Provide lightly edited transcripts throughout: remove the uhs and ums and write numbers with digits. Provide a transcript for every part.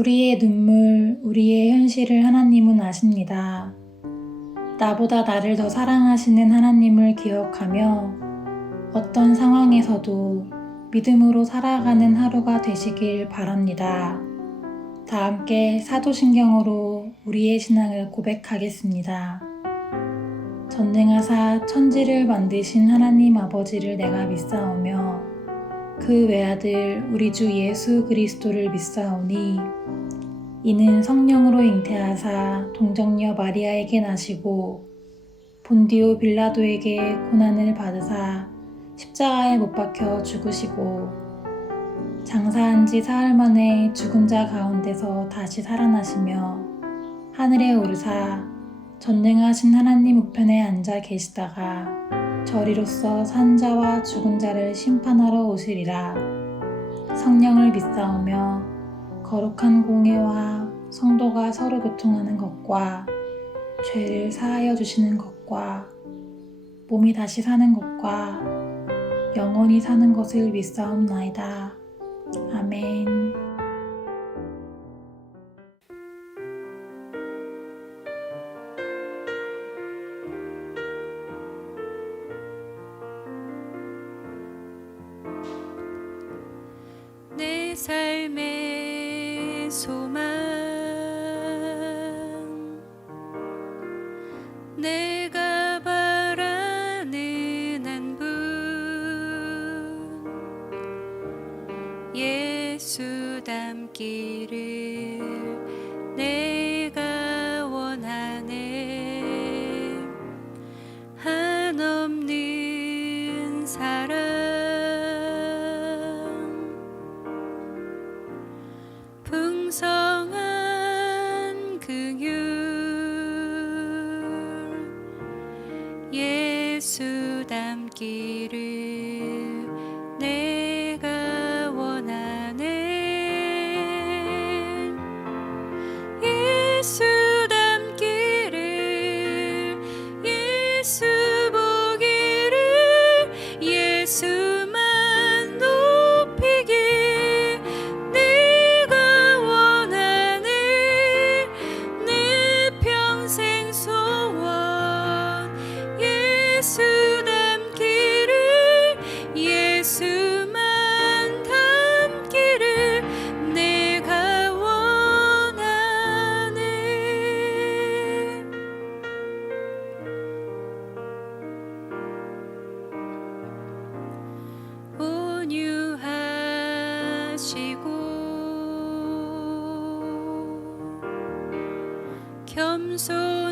우리의 눈물, 우리의 현실을 하나님은 아십니다. 나보다 나를 더 사랑하시는 하나님을 기억하며 어떤 상황에서도 믿음으로 살아가는 하루가 되시길 바랍니다. 다 함께 사도신경으로 우리의 신앙을 고백하겠습니다. 전능하사 천지를 만드신 하나님 아버지를 내가 믿사오며 그 외아들 우리 주 예수 그리스도를 믿사오니 이는 성령으로 잉태하사 동정녀 마리아에게 나시고 본디오 빌라도에게 고난을 받으사 십자가에 못 박혀 죽으시고 장사한 지 사흘 만에 죽은 자 가운데서 다시 살아나시며 하늘에 오르사 전능하신 하나님 우편에 앉아 계시다가 저리로서 산 자와 죽은 자를 심판하러 오시리라. 성령을 믿사오며 거룩한 공예와 성도가 서로 교통하는 것과 죄를 사하여 주시는 것과 몸이 다시 사는 것과 영원히 사는 것을 믿사옵나이다. 아멘. 내 삶의 소망, 내가 바라는 한 분, 예수 닮기를 내가 원하네. 한없는 사랑, 풍성한 긍휼, 예수 닮기를 내가 원하네. 예수 닮기를, 예수 보기를, 예수만 높이길 내가 원하네. 내 평생 소원, 예수 닮기를, 예수만 닮기를 내가 원하네. 온유하시고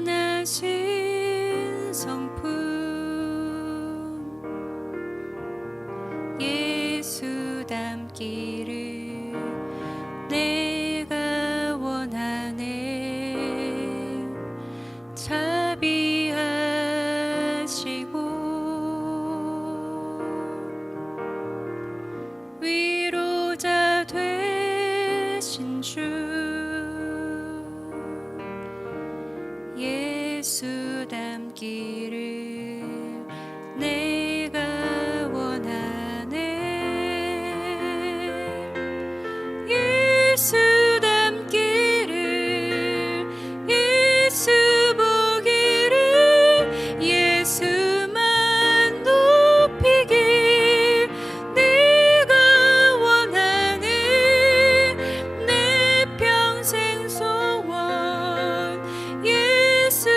겸손하신 성품, 예수 닮기를 내가 원하네. 자비하시고 위로자 되신 주, 예수 닮기를 내가 원하네. 예수 닮기를, 예수 보기를, 예수만 높이길 내가 원하네. 내 평생 소원, 예수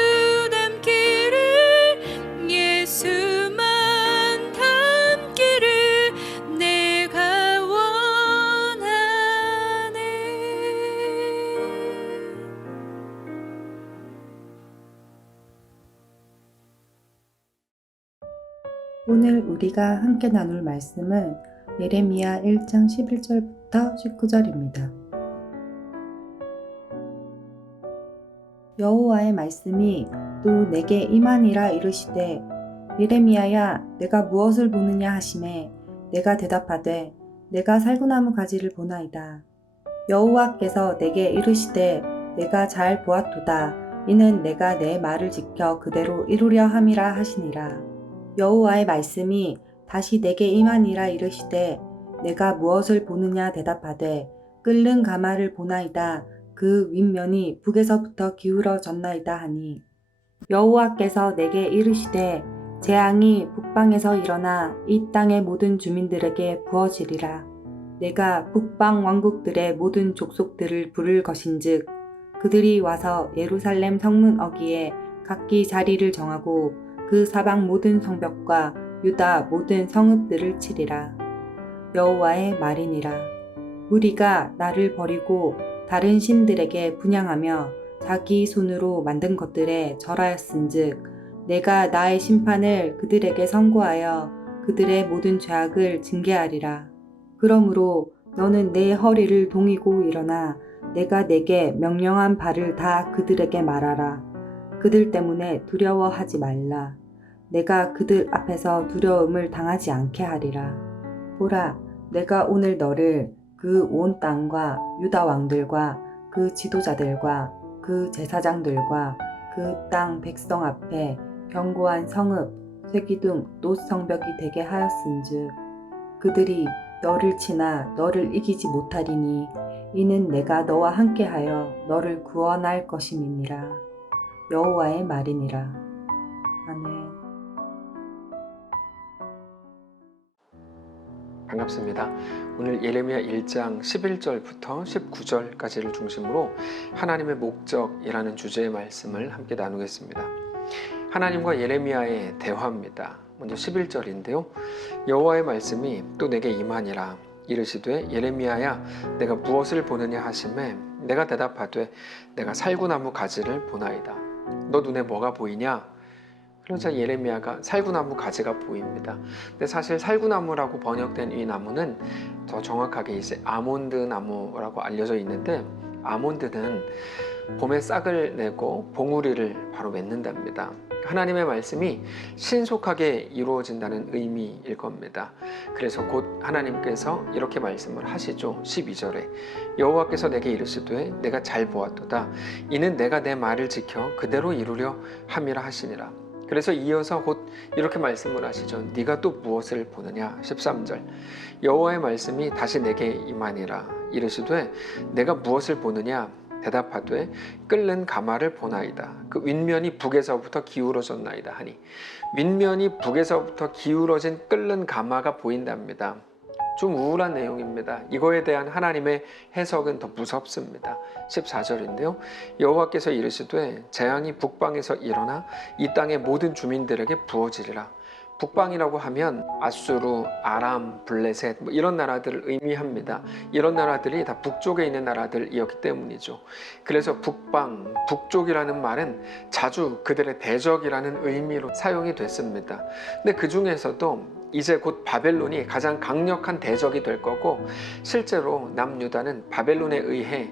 닮기를, 예수만 닮기를 내가 원하네. 오늘 우리가 함께 나눌 말씀은 예레미야 1장 11절부터 19절입니다. 여호와의 말씀이 또 내게 임하니라 이르시되, 예레미야야, 내가 무엇을 보느냐 하시매 내가 대답하되, 내가 살구나무 가지를 보나이다. 여호와께서 내게 이르시되, 내가 잘 보았도다. 이는 내가 내 말을 지켜 그대로 이루려 함이라 하시니라. 여호와의 말씀이 다시 내게 임하니라 이르시되, 내가 무엇을 보느냐 대답하되 끓는 가마를 보나이다. 그 윗면이 북에서부터 기울어졌나이다 하니 여호와께서 내게 이르시되 재앙이 북방에서 일어나 이 땅의 모든 주민들에게 부어지리라. 내가 북방 왕국들의 모든 족속들을 부를 것인즉 그들이 와서 예루살렘 성문 어귀에 각기 자리를 정하고 그 사방 모든 성벽과 유다 모든 성읍들을 치리라. 여호와의 말이니라. 무리가 나를 버리고 다른 신들에게 분향하며 자기 손으로 만든 것들에 절하였은즉 내가 나의 심판을 그들에게 선고하여 그들의 모든 죄악을 징계하리라. 그러므로 너는 내 허리를 동이고 일어나 내가 내게 명령한 바를 다 그들에게 말하라. 그들 때문에 두려워하지 말라. 내가 그들 앞에서 두려움을 당하지 않게 하리라. 보라, 내가 오늘 너를 그 온 땅과 유다 왕들과 그 지도자들과 그 제사장들과 그 땅 백성 앞에 견고한 성읍, 쇠기둥, 놋 성벽이 되게 하였은즉 그들이 너를 치나 너를 이기지 못하리니 이는 내가 너와 함께하여 너를 구원할 것임이니라. 여호와의 말이니라. 아멘. 반갑습니다. 오늘 예레미야 1장 11절부터 19절까지를 중심으로 하나님의 목적이라는 주제의 말씀을 함께 나누겠습니다. 하나님과 예레미야의 대화입니다. 먼저 11절인데요. 여호와의 말씀이 또 내게 임하니라. 이르시되 예레미야야 내가 무엇을 보느냐 하시매 내가 대답하되 내가 살구나무 가지를 보나이다. 너 눈에 뭐가 보이냐? 그러자 예레미야가 살구나무 가지가 보입니다. 근데 사실 살구나무라고 번역된 이 나무는 더 정확하게 이제 아몬드 나무라고 알려져 있는데 아몬드는 봄에 싹을 내고 봉우리를 바로 맺는답니다. 하나님의 말씀이 신속하게 이루어진다는 의미일 겁니다. 그래서 곧 하나님께서 이렇게 말씀을 하시죠. 12절에 여호와께서 내게 이르시되 내가 잘 보았도다. 이는 내가 내 말을 지켜 그대로 이루려 함이라 하시니라. 그래서 이어서 곧 이렇게 말씀을 하시죠. 네가 또 무엇을 보느냐? 13절 여호와의 말씀이 다시 내게 임하니라. 이르시되 내가 무엇을 보느냐? 대답하되 끓는 가마를 보나이다. 그 윗면이 북에서부터 기울어졌나이다 하니 윗면이 북에서부터 기울어진 끓는 가마가 보인답니다. 좀 우울한 내용입니다. 이거에 대한 하나님의 해석은 더 무섭습니다. 14절인데요. 여호와께서 이르시되 재앙이 북방에서 일어나 이 땅의 모든 주민들에게 부어지리라. 북방이라고 하면 아수르, 아람, 블레셋 이런 나라들을 의미합니다. 이런 나라들이 다 북쪽에 있는 나라들이었기 때문이죠. 그래서 북방, 북쪽이라는 말은 자주 그들의 대적이라는 의미로 사용이 됐습니다. 근데 그 중에서도 이제 곧 바벨론이 가장 강력한 대적이 될 거고 실제로 남유다는 바벨론에 의해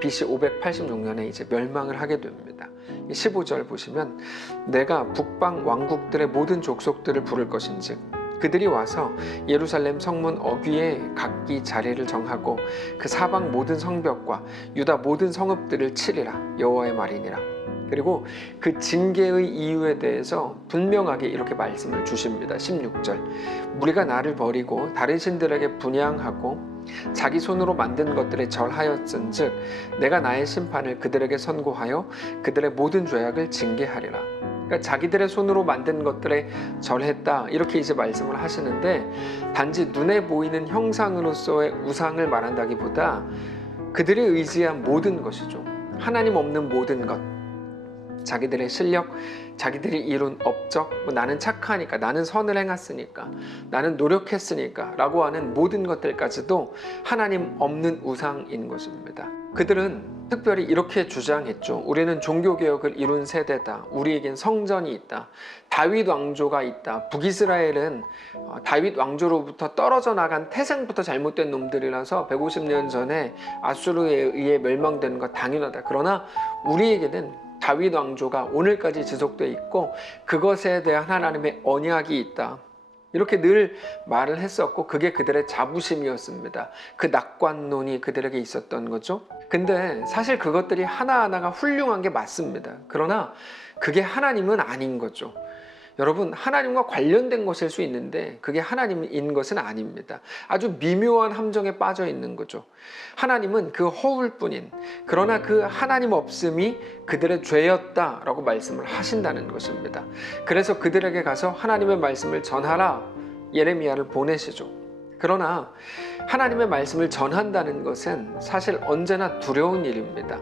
BC 586년에 이제 멸망을 하게 됩니다. 15절 보시면 내가 북방 왕국들의 모든 족속들을 부를 것인즉 그들이 와서 예루살렘 성문 어귀에 각기 자리를 정하고 그 사방 모든 성벽과 유다 모든 성읍들을 치리라. 여호와의 말이니라. 그리고 그 징계의 이유에 대해서 분명하게 이렇게 말씀을 주십니다. 16절 무리가 나를 버리고 다른 신들에게 분향하고 자기 손으로 만든 것들에 절하였은즉 내가 나의 심판을 그들에게 선고하여 그들의 모든 죄악을 징계하리라. 그러니까 자기들의 손으로 만든 것들에 절했다 이렇게 이제 말씀을 하시는데 단지 눈에 보이는 형상으로서의 우상을 말한다기보다 그들이 의지한 모든 것이죠. 하나님 없는 모든 것, 자기들의 실력, 자기들이 이룬 업적, 나는 착하니까, 나는 선을 행했으니까, 나는 노력했으니까 라고 하는 모든 것들까지도 하나님 없는 우상인 것입니다. 그들은 특별히 이렇게 주장했죠. 우리는 종교개혁을 이룬 세대다. 우리에겐 성전이 있다. 다윗 왕조가 있다. 북이스라엘은 다윗 왕조로부터 떨어져 나간 태생부터 잘못된 놈들이라서 150년 전에 아수르에 의해 멸망되는 것 당연하다. 그러나 우리에게는 다윗 왕조가 오늘까지 지속되어 있고 그것에 대한 하나님의 언약이 있다. 이렇게 늘 말을 했었고 그게 그들의 자부심이었습니다. 그 낙관론이 그들에게 있었던 거죠. 근데 사실 그것들이 하나하나가 훌륭한 게 맞습니다. 그러나 그게 하나님은 아닌 거죠. 여러분, 하나님과 관련된 것일 수 있는데 그게 하나님인 것은 아닙니다. 아주 미묘한 함정에 빠져 있는 거죠. 하나님은 그 허울 뿐인, 그러나 그 하나님 없음이 그들의 죄였다라고 말씀을 하신다는 것입니다. 그래서 그들에게 가서 하나님의 말씀을 전하라 예레미야를 보내시죠. 그러나 하나님의 말씀을 전한다는 것은 사실 언제나 두려운 일입니다.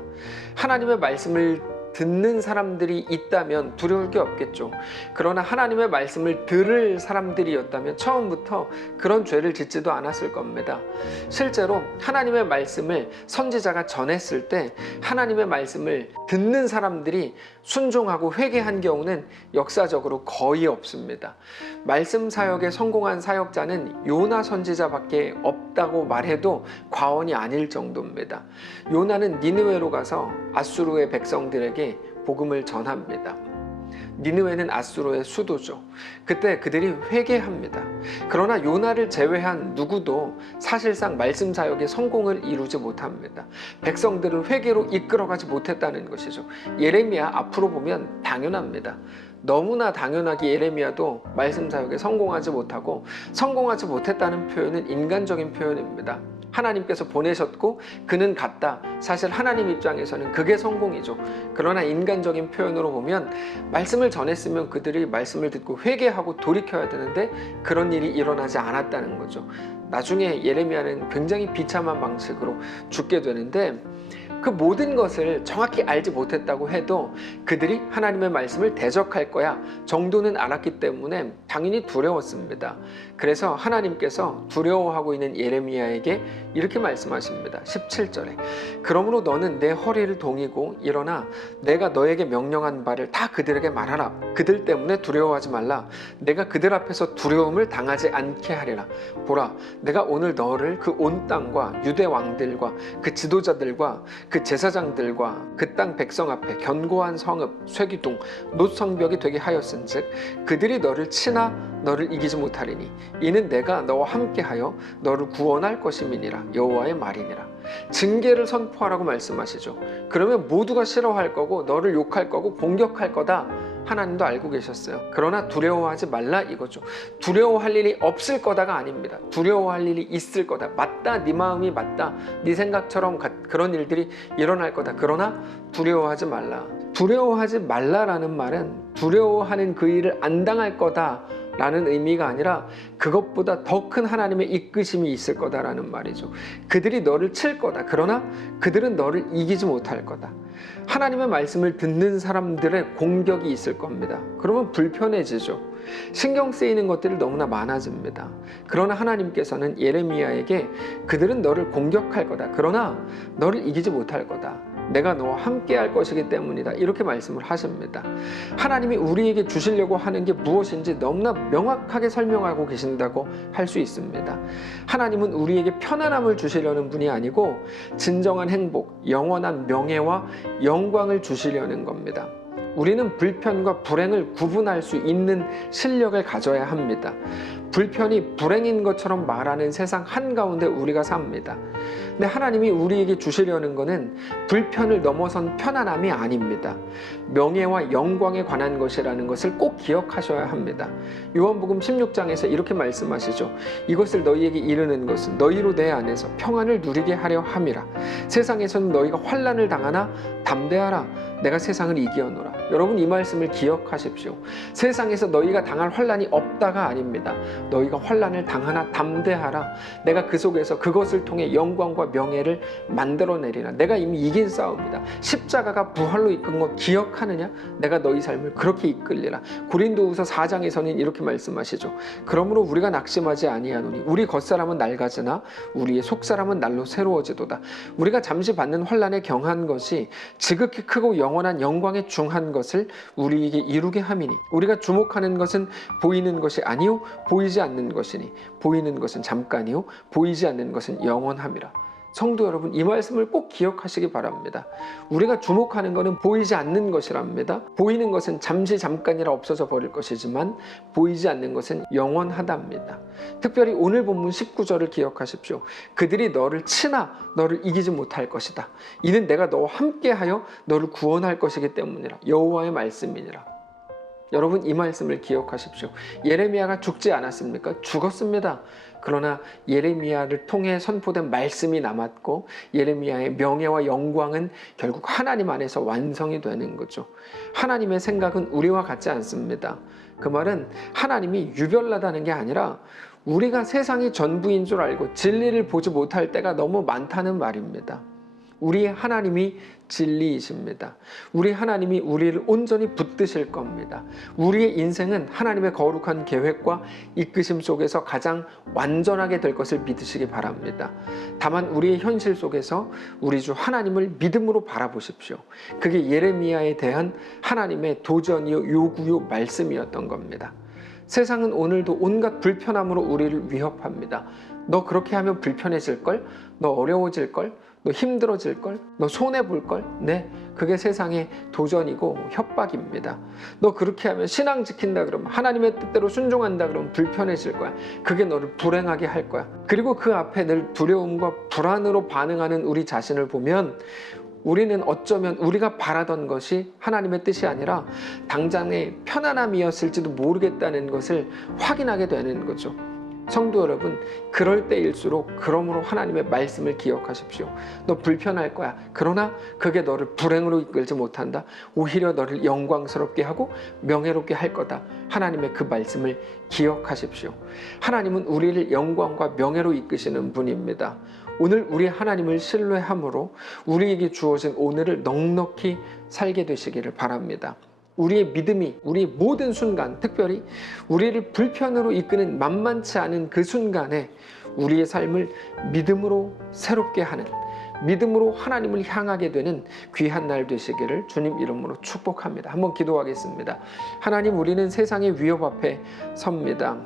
하나님의 말씀을 듣는 사람들이 있다면 두려울 게 없겠죠. 그러나 하나님의 말씀을 들을 사람들이었다면 처음부터 그런 죄를 짓지도 않았을 겁니다. 실제로 하나님의 말씀을 선지자가 전했을 때 하나님의 말씀을 듣는 사람들이 순종하고 회개한 경우는 역사적으로 거의 없습니다. 말씀 사역에 성공한 사역자는 요나 선지자밖에 없다고 말해도 과언이 아닐 정도입니다. 요나는 니느웨로 가서 아수르의 백성들에게 복음을 전합니다. 니느웨는 아수르의 수도죠. 그때 그들이 회개합니다. 그러나 요나를 제외한 누구도 사실상 말씀 사역에 성공을 이루지 못합니다. 백성들을 회개로 이끌어가지 못했다는 것이죠. 예레미야 앞으로 보면 당연합니다. 너무나 당연하게 예레미야도 말씀 사역에 성공하지 못하고, 성공하지 못했다는 표현은 인간적인 표현입니다. 하나님께서 보내셨고 그는 갔다. 사실 하나님 입장에서는 그게 성공이죠. 그러나 인간적인 표현으로 보면 말씀을 전했으면 그들이 말씀을 듣고 회개하고 돌이켜야 되는데 그런 일이 일어나지 않았다는 거죠. 나중에 예레미야는 굉장히 비참한 방식으로 죽게 되는데, 그 모든 것을 정확히 알지 못했다고 해도 그들이 하나님의 말씀을 대적할 거야 정도는 알았기 때문에 당연히 두려웠습니다. 그래서 하나님께서 두려워하고 있는 예레미야에게 이렇게 말씀하십니다. 17절에 그러므로 너는 내 허리를 동이고 일어나 내가 너에게 명령한 바를 다 그들에게 말하라. 그들 때문에 두려워하지 말라. 내가 그들 앞에서 두려움을 당하지 않게 하리라. 보라, 내가 오늘 너를 그 온 땅과 유대 왕들과 그 지도자들과 그 제사장들과 그 땅 백성 앞에 견고한 성읍, 쇠기둥, 놋성벽이 되게 하였은즉 그들이 너를 치나 너를 이기지 못하리니 이는 내가 너와 함께하여 너를 구원할 것임이니라. 여호와의 말이니라. 징계를 선포하라고 말씀하시죠. 그러면 모두가 싫어할 거고 너를 욕할 거고 공격할 거다. 하나님도 알고 계셨어요. 그러나 두려워하지 말라 이거죠. 두려워할 일이 없을 거다가 아닙니다. 두려워할 일이 있을 거다. 맞다, 네 마음이 맞다. 네 생각처럼 그런 일들이 일어날 거다. 그러나 두려워하지 말라. 두려워하지 말라라는 말은 두려워하는 그 일을 안 당할 거다 라는 의미가 아니라 그것보다 더 큰 하나님의 이끄심이 있을 거다라는 말이죠. 그들이 너를 칠 거다. 그러나 그들은 너를 이기지 못할 거다. 하나님의 말씀을 듣는 사람들의 공격이 있을 겁니다. 그러면 불편해지죠. 신경 쓰이는 것들이 너무나 많아집니다. 그러나 하나님께서는 예레미야에게 그들은 너를 공격할 거다. 그러나 너를 이기지 못할 거다. 내가 너와 함께 할 것이기 때문이다. 이렇게 말씀을 하십니다. 하나님이 우리에게 주시려고 하는 게 무엇인지 너무나 명확하게 설명하고 계신다고 할 수 있습니다. 하나님은 우리에게 편안함을 주시려는 분이 아니고 진정한 행복, 영원한 명예와 영광을 주시려는 겁니다. 우리는 불편과 불행을 구분할 수 있는 실력을 가져야 합니다. 불편이 불행인 것처럼 말하는 세상 한가운데 우리가 삽니다. 근데 하나님이 우리에게 주시려는 것은 불편을 넘어선 편안함이 아닙니다. 명예와 영광에 관한 것이라는 것을 꼭 기억하셔야 합니다. 요한복음 16장에서 이렇게 말씀하시죠. 이것을 너희에게 이르는 것은 너희로 내 안에서 평안을 누리게 하려 함이라. 세상에서는 너희가 환난을 당하나 담대하라. 내가 세상을 이기었노라. 여러분, 이 말씀을 기억하십시오. 세상에서 너희가 당할 환난이 없다가 아닙니다. 너희가 환난을 당하나 담대하라. 내가 그 속에서 그것을 통해 영광과 명예를 만들어내리라. 내가 이미 이긴 싸움이다. 십자가가 부활로 이끈 것 기억하느냐? 내가 너희 삶을 그렇게 이끌리라. 고린도후서 4장에서는 이렇게 말씀하시죠. 그러므로 우리가 낙심하지 아니하노니 우리 겉사람은 낡아지나 우리의 속사람은 날로 새로워지도다. 우리가 잠시 받는 환난에 경한 것이 지극히 크고 영원한 영광에 중한 것을 우리에게 이루게 함이니 우리가 주목하는 것은 보이는 것이 아니요 보이지 않는 것이니 보이는 것은 잠깐이요 보이지 않는 것은 영원함이라. 성도 여러분, 이 말씀을 꼭 기억하시기 바랍니다. 우리가 주목하는 것은 보이지 않는 것이랍니다. 보이는 것은 잠시 잠깐이라 없어져 버릴 것이지만 보이지 않는 것은 영원하답니다. 특별히 오늘 본문 19절을 기억하십시오. 그들이 너를 치나 너를 이기지 못할 것이다. 이는 내가 너와 함께하여 너를 구원할 것이기 때문이라. 여호와의 말씀이니라. 여러분 이 말씀을 기억하십시오. 예레미야가 죽지 않았습니까? 죽었습니다. 그러나 예레미야를 통해 선포된 말씀이 남았고 예레미야의 명예와 영광은 결국 하나님 안에서 완성이 되는 거죠. 하나님의 생각은 우리와 같지 않습니다. 그 말은 하나님이 유별나다는 게 아니라 우리가 세상이 전부인 줄 알고 진리를 보지 못할 때가 너무 많다는 말입니다. 우리 하나님이 진리이십니다. 우리 하나님이 우리를 온전히 붙드실 겁니다. 우리의 인생은 하나님의 거룩한 계획과 이끄심 속에서 가장 완전하게 될 것을 믿으시기 바랍니다. 다만 우리의 현실 속에서 우리 주 하나님을 믿음으로 바라보십시오. 그게 예레미야에 대한 하나님의 도전이요 요구요 말씀이었던 겁니다. 세상은 오늘도 온갖 불편함으로 우리를 위협합니다. 너 그렇게 하면 불편해질걸? 너 어려워질걸? 너 힘들어질걸? 너 손해볼걸? 네, 그게 세상의 도전이고 협박입니다. 너 그렇게 하면 신앙 지킨다 그러면 하나님의 뜻대로 순종한다 그러면 불편해질 거야. 그게 너를 불행하게 할 거야. 그리고 그 앞에 늘 두려움과 불안으로 반응하는 우리 자신을 보면 우리는 어쩌면 우리가 바라던 것이 하나님의 뜻이 아니라 당장의 편안함이었을지도 모르겠다는 것을 확인하게 되는 거죠. 성도 여러분, 그럴 때일수록 그러므로 하나님의 말씀을 기억하십시오. 너 불편할 거야. 그러나 그게 너를 불행으로 이끌지 못한다. 오히려 너를 영광스럽게 하고 명예롭게 할 거다. 하나님의 그 말씀을 기억하십시오. 하나님은 우리를 영광과 명예로 이끄시는 분입니다. 오늘 우리 하나님을 신뢰함으로 우리에게 주어진 오늘을 넉넉히 살게 되시기를 바랍니다. 우리의 믿음이 우리 모든 순간, 특별히 우리를 불편으로 이끄는 만만치 않은 그 순간에 우리의 삶을 믿음으로 새롭게 하는, 믿음으로 하나님을 향하게 되는 귀한 날 되시기를 주님 이름으로 축복합니다. 한번 기도하겠습니다. 하나님, 우리는 세상의 위협 앞에 섭니다.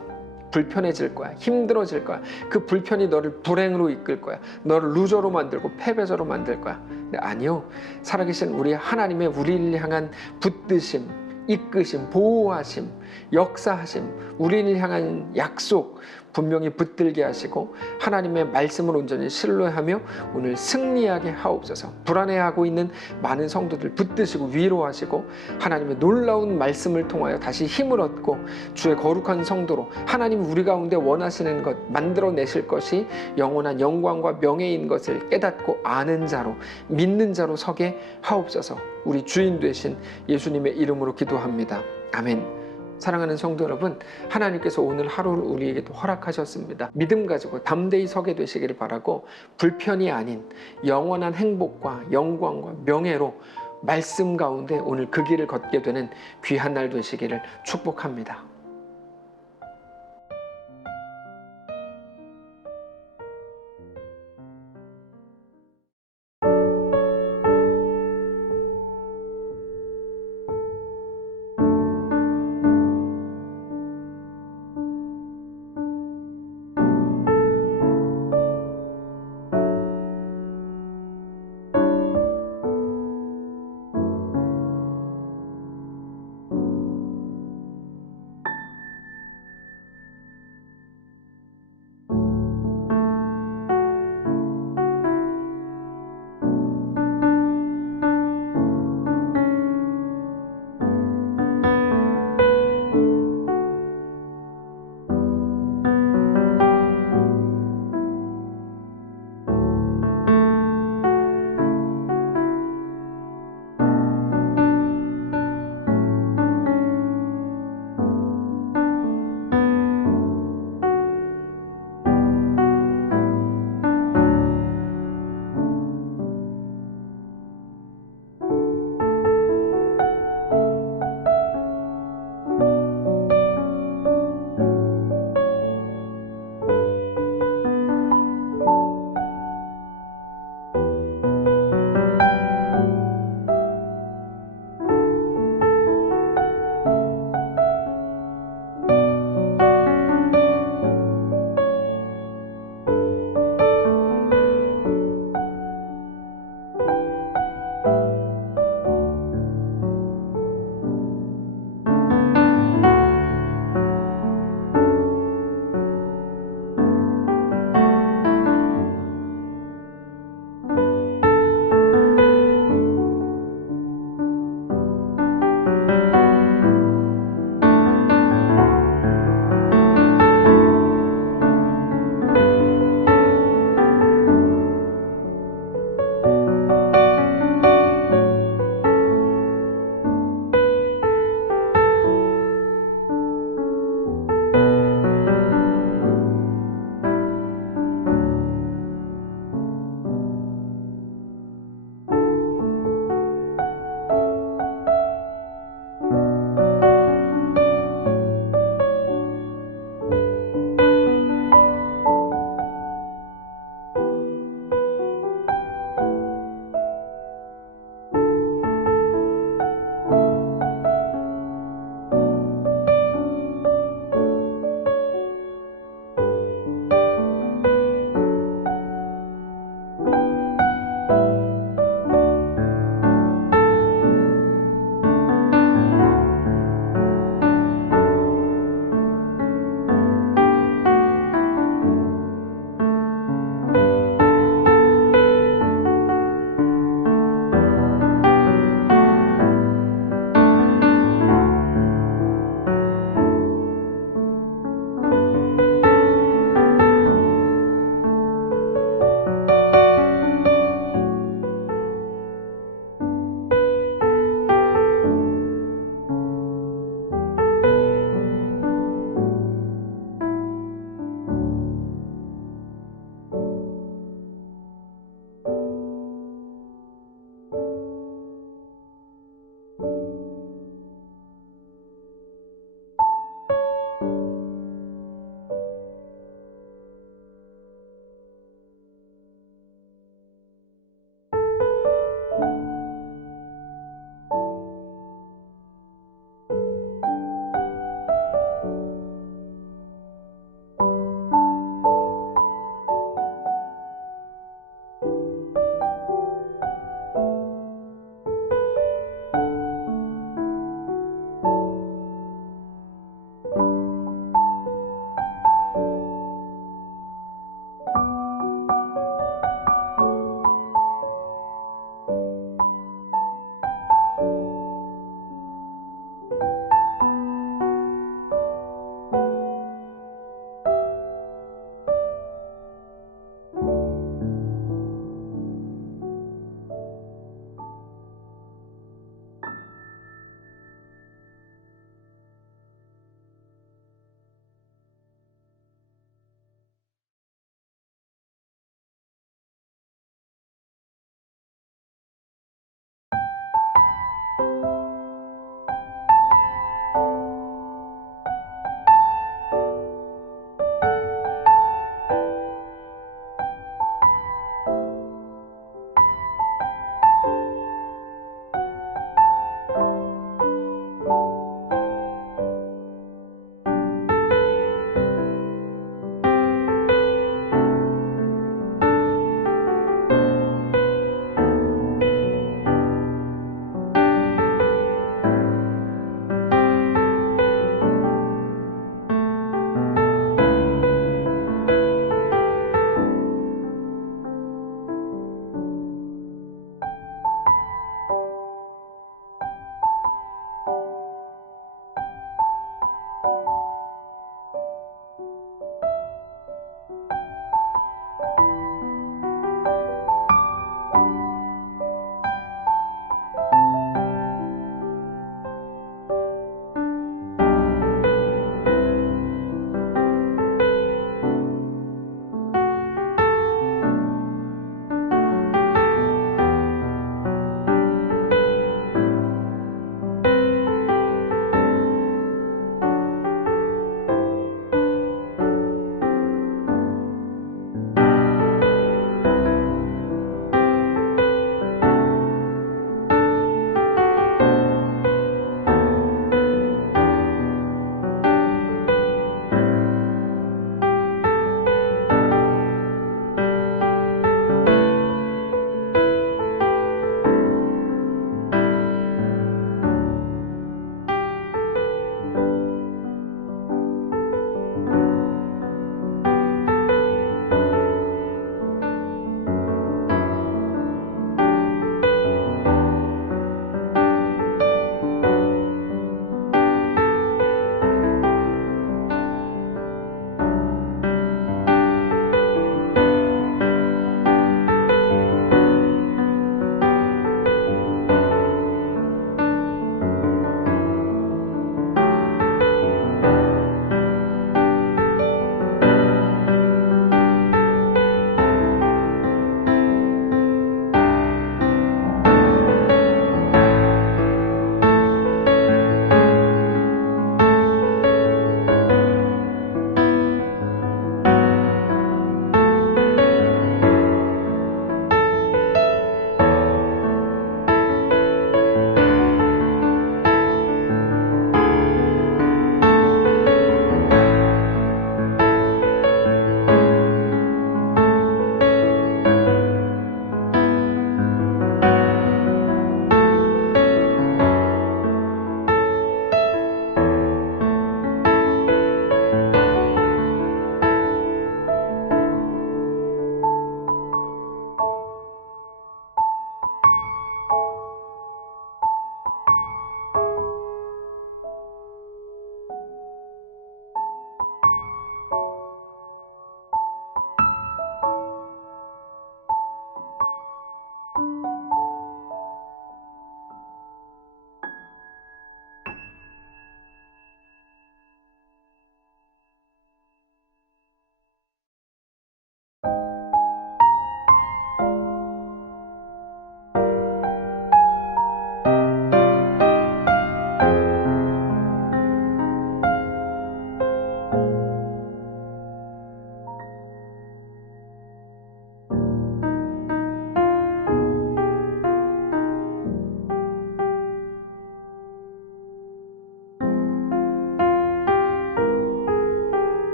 불편해질 거야. 힘들어질 거야. 그 불편이 너를 불행으로 이끌 거야. 너를 루저로 만들고 패배자로 만들 거야. 근데 아니요. 살아계신 우리 하나님의 우리를 향한 붙드심, 이끄심, 보호하심, 역사하심, 우리를 향한 약속 분명히 붙들게 하시고 하나님의 말씀을 온전히 신뢰하며 오늘 승리하게 하옵소서. 불안해하고 있는 많은 성도들 붙드시고 위로하시고 하나님의 놀라운 말씀을 통하여 다시 힘을 얻고 주의 거룩한 성도로 하나님 우리 가운데 원하시는 것 만들어내실 것이 영원한 영광과 명예인 것을 깨닫고 아는 자로 믿는 자로 서게 하옵소서. 우리 주인 되신 예수님의 이름으로 기도합니다. 아멘. 사랑하는 성도 여러분, 하나님께서 오늘 하루를 우리에게도 허락하셨습니다. 믿음 가지고 담대히 서게 되시기를 바라고 불편이 아닌 영원한 행복과 영광과 명예로 말씀 가운데 오늘 그 길을 걷게 되는 귀한 날 되시기를 축복합니다.